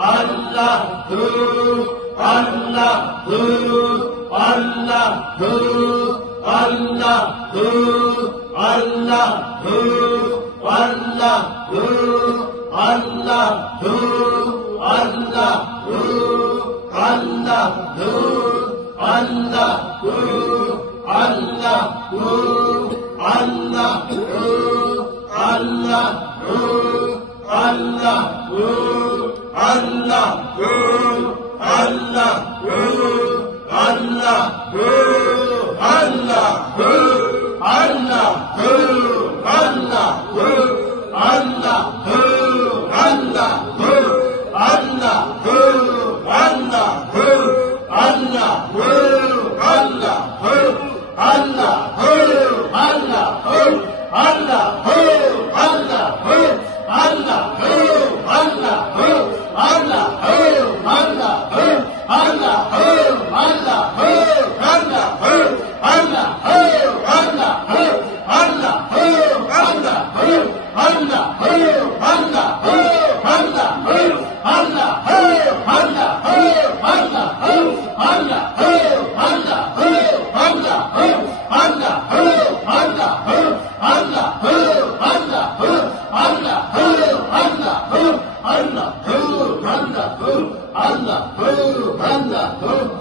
Allahu, Allahu, Allahu, Allahu, Allahu, Allahu, Allahu, Allahu,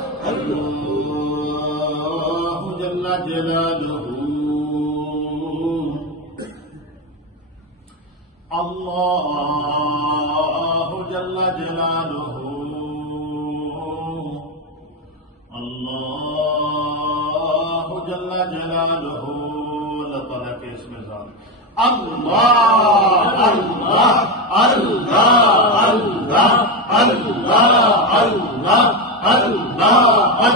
Allahu,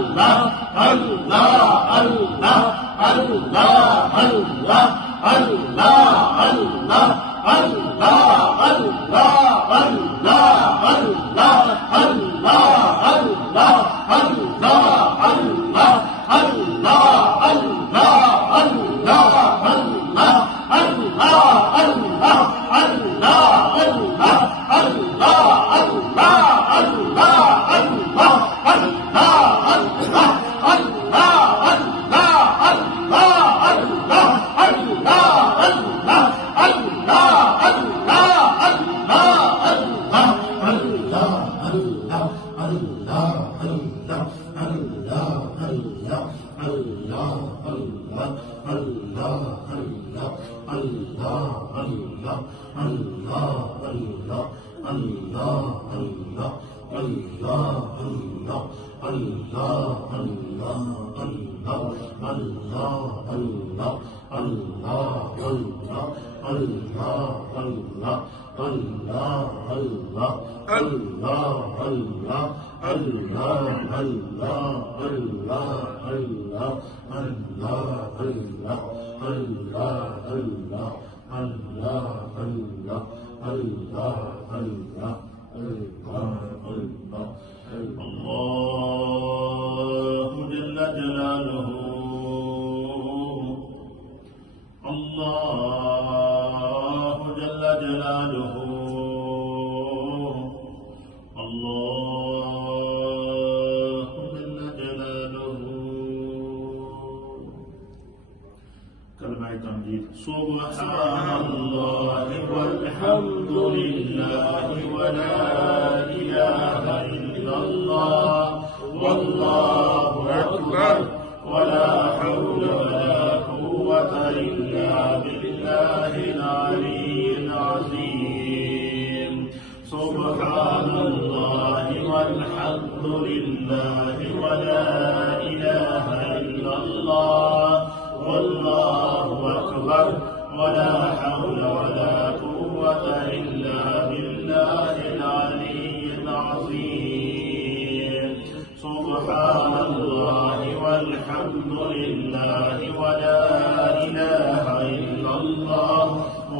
Allahu, Allahu,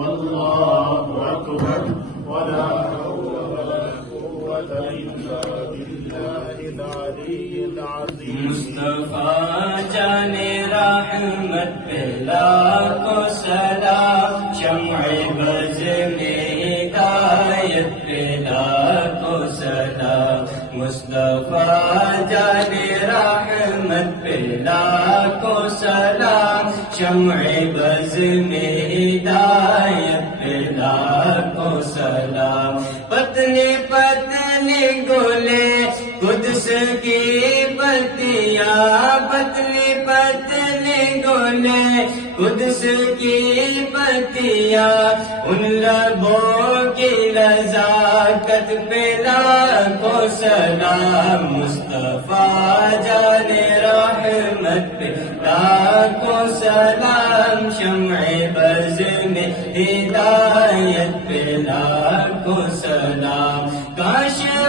والله أكبر ولا حول ولا قوة إلا بالله मुस्तफा जाने रहमत पे लाखों सलाम, शम्अ बज़ में हिदायत पे लाखों सलाम। मुस्तफा जाने रहमत पे लाखों सलाम, शम्अ बज़ में हिदायत पे लाखों सलाम। पतले पतले गोले कुद्स की बत्तियां, पतले पतले गोले कुद्स की बत्तियां, उन लबों की नज़ाकत पे लाखों सलाम। मुस्तफा जाने रहमत पे लाखों सलाम, शम्अ बज़ में हिदायत पे लाखों सलाम। काश